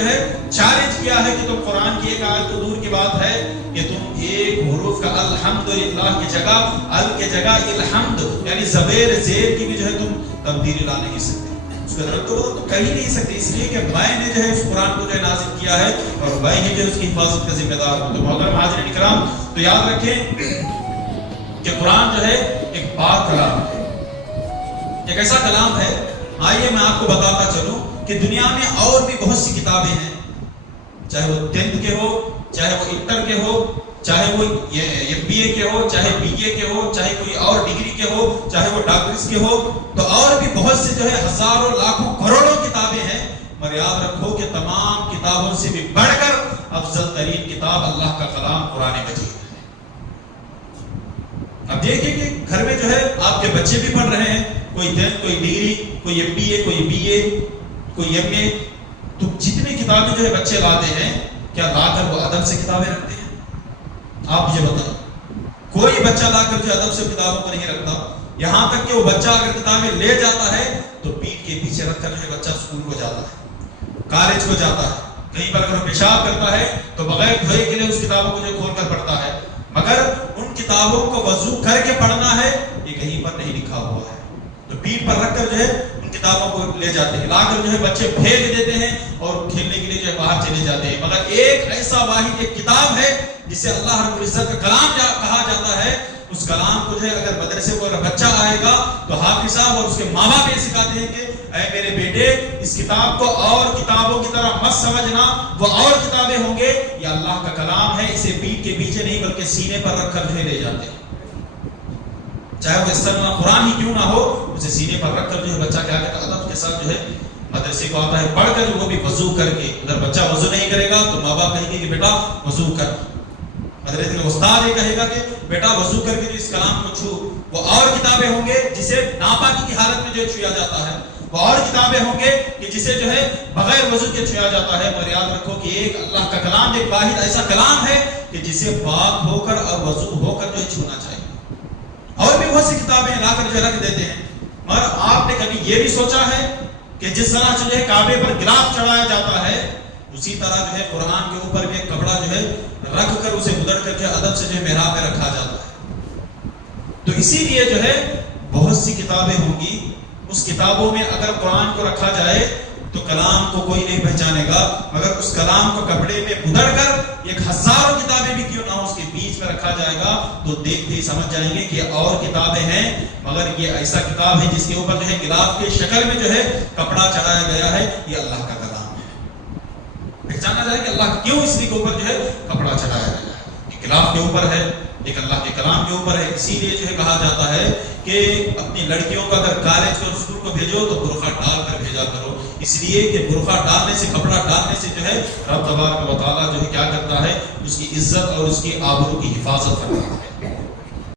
جو ہے چیلنج کیا ہے کہ تم قرآن کی ایک آیت تو دور کی بات ہے کہ تم ایک حروف کا الحمدللہ کی جگہ ال کے جگہ الحمد یعنی زبیر زیر کی بھی جو ہے تم تبدیلی لا نہیں سکتے، اس کا ضرورت تو کہہ نہیں سکتے، اس لیے کہ میں نے جو ہے اس قرآن کو جو ہے نازل کیا ہے اور میں ہی جو ہے اس کی حفاظت کا ذمہ دار ہوں۔ تو محترم حاضرین کرام، تو یاد رکھیں کہ قرآن جو ہے ایک پاک کلام ہے، ایک ایسا کلام ہے۔ آئیے میں آپ کو بتاتا چلوں کہ دنیا میں اور بھی بہت سی کتابیں ہیں، چاہے وہ 10th کے ہو، چاہے وہ انٹر کے ہو، چاہے وہ MBA کے ہو، چاہے BA کے ہو، چاہے کوئی اور ڈگری کے ہو، چاہے وہ ڈاکٹرز کے ہو، تو اور بھی بہت سے جو ہے ہزاروں لاکھوں کروڑوں کتابیں ہیں، مگر یاد رکھو کہ تمام کتابوں سے بھی بڑھ کر افضل ترین کتاب اللہ کا کلام قرآن مجید ہے۔ اب دیکھیں کہ گھر میں جو ہے آپ کے بچے بھی پڑھ رہے ہیں، کوئی 10th، کوئی ڈگری، کوئی MBA، کوئی BA، کوئی MA، تو جتنی کتابیں جو ہے بچے لاتے ہیں، کیا لا کر وہ ادب سے کتابیں رکھتے ہیں؟ آپ مجھے بتائیں، کوئی بچہ لا کر جو ادب سے کتابوں کو نہیں رکھتا، یہاں تک کہ وہ بچہ اگر کتابیں لے جاتا ہے تو پیٹھ کے پیچھے رکھ کر جو ہے بچہ اسکول کو جاتا ہے، کالج کو جاتا ہے، کہیں پر اگر پیشاب کرتا ہے تو بغیر دھوئے کے لیے اس کتابوں کو جو کھول کر پڑھتا ہے، مگر ان کتابوں کو وضو کر کے پڑھنا ہے یہ کہیں پر نہیں لکھا ہوا ہے، تو پیٹھ پر رکھ کر جو ہے ان کتابوں کو لے جاتے ہیں، لا کر جو ہے بچے پھینک دیتے ہیں اور کھیلنے کے لیے جو ہے باہر چلے جاتے ہیں، مگر ایک ایسا واحد ایک کتاب ہے جسے اللہ رب العزت کا کلام کہا جاتا ہے، اس کلام کو جو ہے اگر مدرسے کو بچہ آئے گا تو حافظ صاحب اور اس کے ماں باپ یہ سکھاتے ہیں کہ اے میرے بیٹے اس کتاب کو اور کتابوں کی طرح مت سمجھنا، وہ اور کتابیں ہوں گے، یہ اللہ کا کلام ہے، اسے پیٹھ کے پیچھے نہیں بلکہ سینے پر رکھ کر جو ہے لے جاتے ہیں، چاہے وہ استثنا قرآن ہی کیوں نہ ہو، اسے سینے پر رکھ کر جو ہے بچہ کیا کہتا ہے ادب کے ساتھ جو ہے مدرسے کو آتا ہے، پڑھ کر وہ بھی وضو کر کے، اگر بچہ وضو نہیں کرے گا تو ماں باپ کہیں گے کہ بیٹا وضو کر، مدرسے کا استاد یہ کہے گا کہ بیٹا وضو کر کے جو اس کلام کو چھو، وہ اور کتابیں ہوں گے جسے ناپاکی کی حالت میں جو چھویا جاتا ہے، وہ اور کتابیں ہوں گے کہ جسے جو ہے بغیر وضو کے چھویا جاتا ہے، اور یاد رکھو کہ ایک اللہ کا کلام ایک واحد ایسا کلام ہے کہ جسے پاک ہو کر اور وضو ہو کر جو ہے چھونا چاہیے۔ اور بھی بہت سی کتابیں لا کر جو رکھ دیتے ہیں، مگر آپ نے کبھی یہ بھی سوچا ہے کہ جس طرح جو ہے کعبے پر گلاف چڑھایا جاتا ہے اسی طرح جو ہے قرآن کے اوپر بھی ایک کپڑا جو ہے رکھ کر اسے ادھر کر کے ادب سے جو ہے محراب میں رکھا جاتا ہے، تو اسی لیے جو ہے بہت سی کتابیں ہوں گی، اس کتابوں میں اگر قرآن کو رکھا جائے تو کلام کو کوئی نہیں پہچانے گا، مگر اس کلام کو کپڑے میں ادھر کر ایک ہزاروں کتابیں بھی کیوں نہ ہو اس کے بیچ میں رکھا جائے گا تو دیکھتے ہی سمجھ جائیں گے کہ اور کتابیں ہیں، مگر یہ ایسا کتاب ہے جس کے اوپر جو ہے گلاف کی شکل میں جو ہے کپڑا چڑھایا گیا ہے، یہ اللہ کا کلام ہے، پہچانا جائے کہ اللہ کیوں اس کے اوپر جو ہے کپڑا چڑھایا گیا ہے، یہ گلاف کے اوپر ہے، ایک اللہ کے کلام کے اوپر ہے، اسی لیے جو ہے کہا جاتا ہے کہ اپنی لڑکیوں کو اگر کالج اور اسکول کو بھیجو تو برقع ڈال کر بھیجا کرو، اس لیے کہ برقع ڈالنے سے، کپڑا ڈالنے سے جو ہے رب تبارک و تعالیٰ جو ہے کیا کرتا ہے، اس کی عزت اور اس کی آبرو کی حفاظت کرتا ہے۔